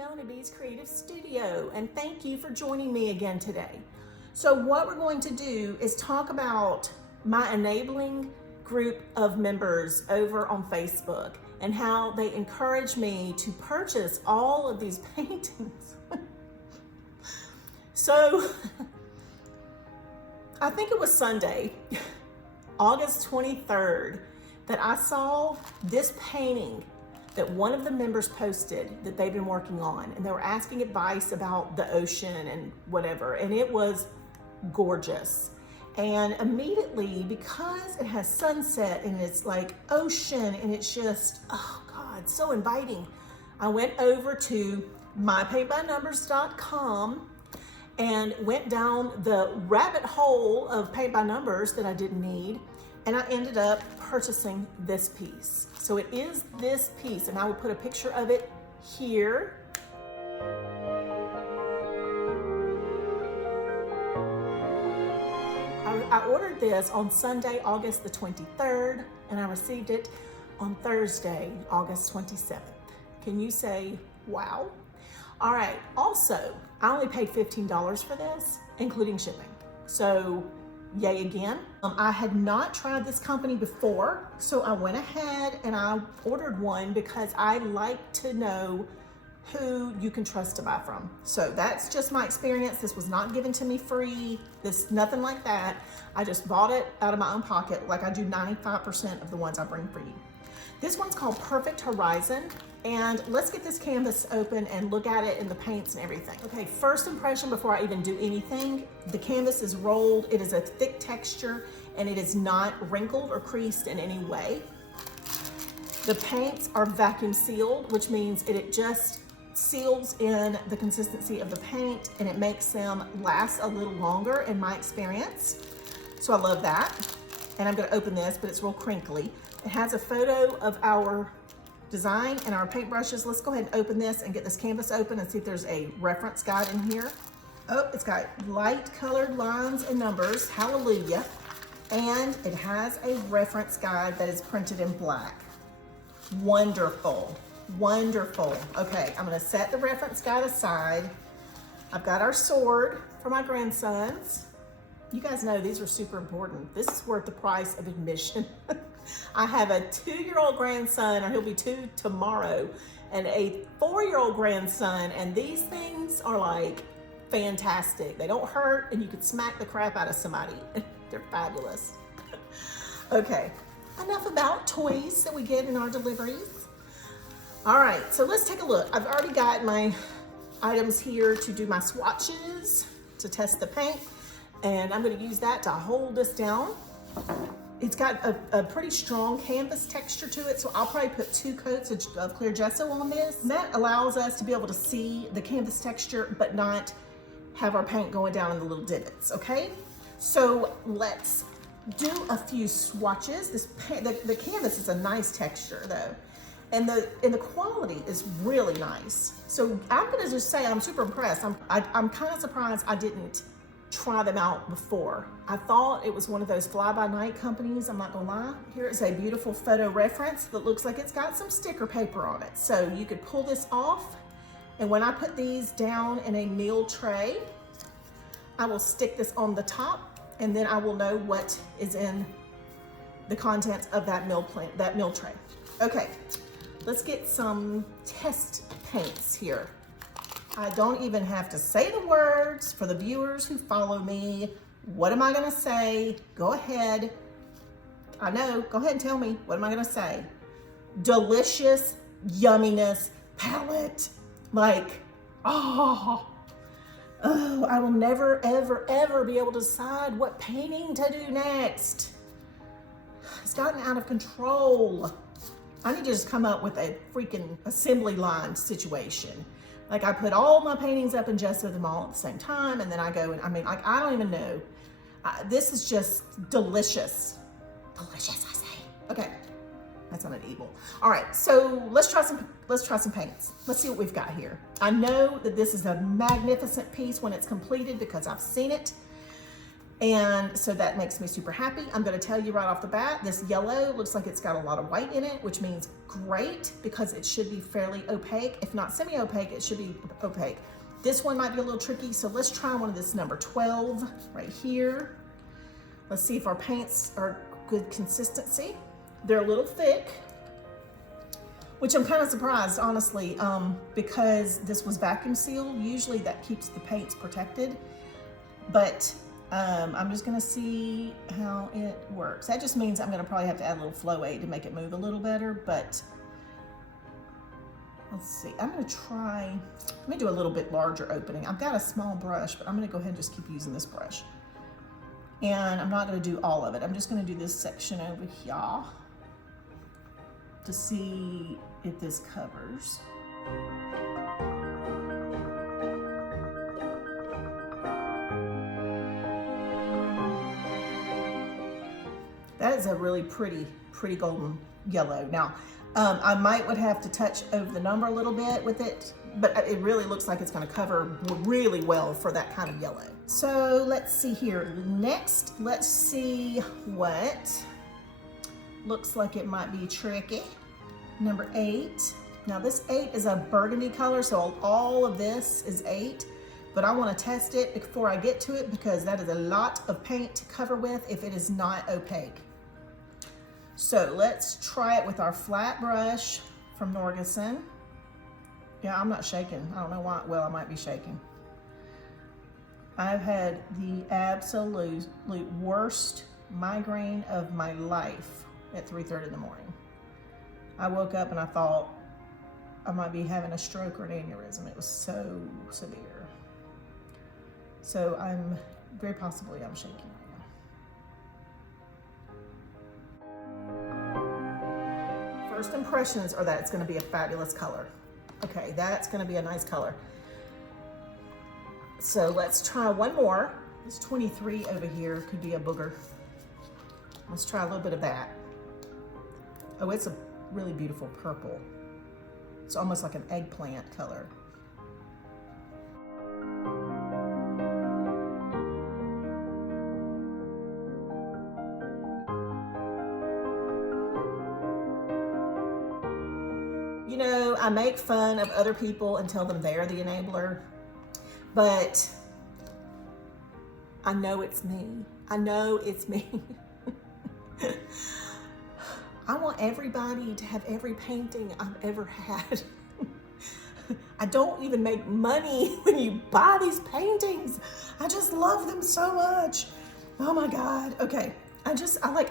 Melanie B's Creative Studio, and thank you for joining me again today. So what we're going to do is talk about my enabling group of members over on Facebook and how they encourage me to purchase all of these paintings. So I think it was Sunday, August 23rd, that I saw this painting that one of the members posted that they've been working on, and they were asking advice about the ocean and whatever, and it was gorgeous. And immediately, because it has sunset and it's like ocean and it's just, oh God, so inviting, I went over to mypaintbynumbers.com and went down the rabbit hole of paint by numbers that I didn't need, and I ended up purchasing this piece. So it is this piece, and I will put a picture of it here. I ordered this on Sunday, August the 23rd, and I received it on Thursday, August 27th. Can you say, wow? All right, also, I only paid $15 for this, including shipping. So yay again. I had not tried this company before, so I went ahead and I ordered one because I like to know who you can trust to buy from. So that's just my experience. This was not given to me free. Nothing like that. I just bought it out of my own pocket, like I do 95% of the ones I bring for you. This one's called Perfect Horizon, and let's get this canvas open and look at it in the paints and everything. Okay, first impression before I even do anything, the canvas is rolled, it is a thick texture, and it is not wrinkled or creased in any way. The paints are vacuum sealed, which means it just seals in the consistency of the paint, and it makes them last a little longer in my experience. So I love that. And I'm gonna open this, but it's real crinkly. It has a photo of our design and our paintbrushes. Let's go ahead and open this and get this canvas open and see if there's a reference guide in here. Oh, it's got light colored lines and numbers, hallelujah. And it has a reference guide that is printed in black. Wonderful, wonderful. Okay, I'm gonna set the reference guide aside. I've got our sword for my grandsons. You guys know these are super important. This is worth the price of admission. I have a 2-year-old grandson, or he'll be 2 tomorrow, and a 4-year-old grandson, and these things are like fantastic. They don't hurt, and you can smack the crap out of somebody. They're fabulous. Okay, enough about toys that we get in our deliveries. All right, so let's take a look. I've already got my items here to do my swatches, to test the paint, and I'm gonna use that to hold this down. It's got a pretty strong canvas texture to it, so I'll probably put 2 coats of clear gesso on this. And that allows us to be able to see the canvas texture, but not have our paint going down in the little divots, okay? So let's do a few swatches. The canvas is a nice texture though, and the quality is really nice. So I'm gonna just say I'm super impressed. I'm kind of surprised I didn't try them out before. I thought it was one of those fly-by-night companies, I'm not gonna lie. Here is a beautiful photo reference that looks like it's got some sticker paper on it. So you could pull this off, and when I put these down in a meal tray, I will stick this on the top, and then I will know what is in the contents of that meal tray. Okay, let's get some test paints here. I don't even have to say the words for the viewers who follow me. What am I gonna say? Go ahead. I know, go ahead and tell me. What am I gonna say? Delicious yumminess palette. Like, oh, I will never, ever, ever be able to decide what painting to do next. It's gotten out of control. I need to just come up with a freaking assembly line situation. Like I put all my paintings up and gesso them all at the same time, and then I go and like I don't even know. This is just delicious. Delicious, I say. Okay, that's not an evil. All right, so let's try some paints. Let's see what we've got here. I know that this is a magnificent piece when it's completed because I've seen it. And so that makes me super happy. I'm gonna tell you right off the bat, this yellow looks like it's got a lot of white in it, which means great, because it should be fairly opaque. If not semi-opaque, it should be opaque. This one might be a little tricky, so let's try one of this number 12 right here. Let's see if our paints are good consistency. They're a little thick, which I'm kind of surprised, honestly, because this was vacuum sealed. Usually that keeps the paints protected, but I'm just gonna see how it works. That just means I'm gonna probably have to add a little flow aid to make it move a little better, but let's see. I'm gonna try, let me do a little bit larger opening. I've got a small brush, but I'm gonna go ahead and just keep using this brush. And I'm not gonna do all of it. I'm just gonna do this section over here to see if this covers. That is a really pretty golden yellow. Now, I would have to touch over the number a little bit with it, but it really looks like it's gonna cover really well for that kind of yellow. So let's see here. Next, let's see what looks like it might be tricky. Number 8. Now this 8 is a burgundy color, so all of this is 8. But I want to test it before I get to it, because that is a lot of paint to cover with if it is not opaque. So let's try it with our flat brush from Norgeson. Yeah, I'm not shaking. I don't know why. Well, I might be shaking. I've had the absolute worst migraine of my life at 3:30 in the morning. I woke up and I thought I might be having a stroke or an aneurysm. It was so severe. So I'm very possibly I'm shaking right now. First impressions are that it's going to be a fabulous color. Okay, that's going to be a nice color. So let's try one more. This 23 over here could be a booger. Let's try a little bit of that. Oh, it's a really beautiful purple. It's almost like an eggplant color. You know, I make fun of other people and tell them they're the enabler, but I know it's me. I know it's me. I want everybody to have every painting I've ever had. I don't even make money when you buy these paintings. I just love them so much. Oh my God. Okay. I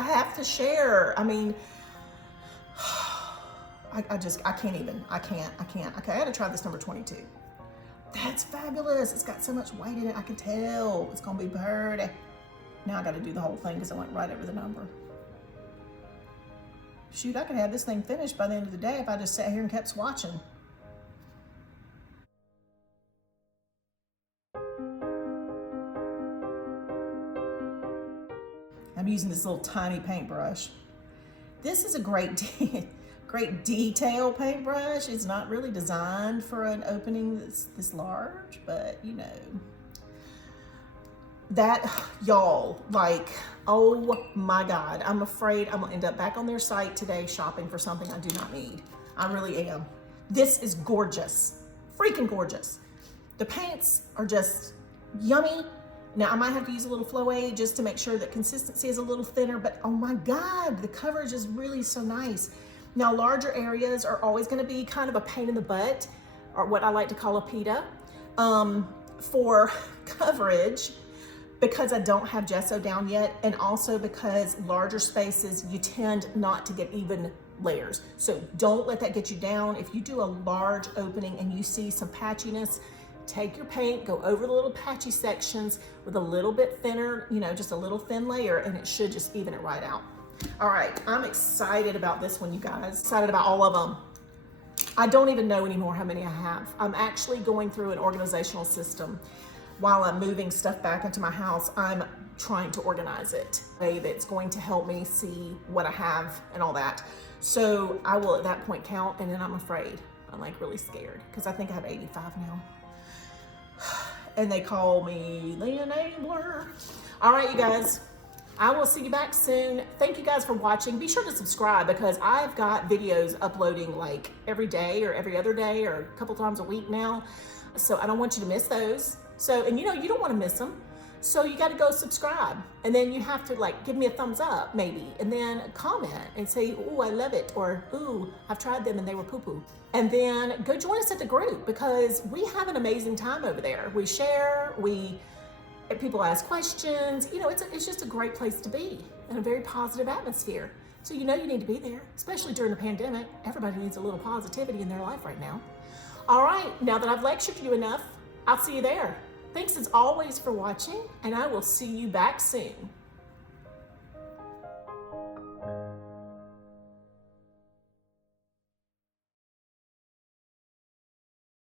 have to share. I mean, I can't even. I can't. Okay, I gotta try this number 22. That's fabulous. It's got so much white in it. I can tell. It's gonna be pretty. Now I gotta do the whole thing because I went right over the number. Shoot, I could have this thing finished by the end of the day if I just sat here and kept swatching. I'm using this little tiny paintbrush. This is a great detail paintbrush. It's not really designed for an opening that's this large, but you know. That, y'all, like, oh my God. I'm afraid I'm gonna end up back on their site today shopping for something I do not need. I really am. This is gorgeous, freaking gorgeous. The paints are just yummy. Now I might have to use a little flow aid just to make sure that consistency is a little thinner, but oh my God, the coverage is really so nice. Now larger areas are always gonna be kind of a pain in the butt, or what I like to call a PETA, for coverage, because I don't have gesso down yet, and also because larger spaces, you tend not to get even layers. So don't let that get you down. If you do a large opening and you see some patchiness, take your paint, go over the little patchy sections with a little bit thinner, you know, just a little thin layer, and it should just even it right out. All right, I'm excited about this one, you guys. Excited about all of them. I don't even know anymore how many I have. I'm actually going through an organizational system. While I'm moving stuff back into my house, I'm trying to organize it. It's going to help me see what I have and all that. So I will at that point count, and then I'm afraid. I'm like really scared because I think I have 85 now. And they call me the enabler. All right, you guys. I will see you back soon. Thank you guys for watching. Be sure to subscribe because I've got videos uploading like every day or every other day or a couple times a week now. So I don't want you to miss those. So, and you know, you don't want to miss them. So you got to go subscribe, and then you have to like give me a thumbs up maybe, and then comment and say, "Ooh, I love it," or "Ooh, I've tried them and they were poo-poo." And then go join us at the group because we have an amazing time over there. We share, people ask questions. You know, it's just a great place to be and a very positive atmosphere. So you know you need to be there, especially during the pandemic. Everybody needs a little positivity in their life right now. All right, now that I've lectured you enough, I'll see you there. Thanks as always for watching, and I will see you back soon.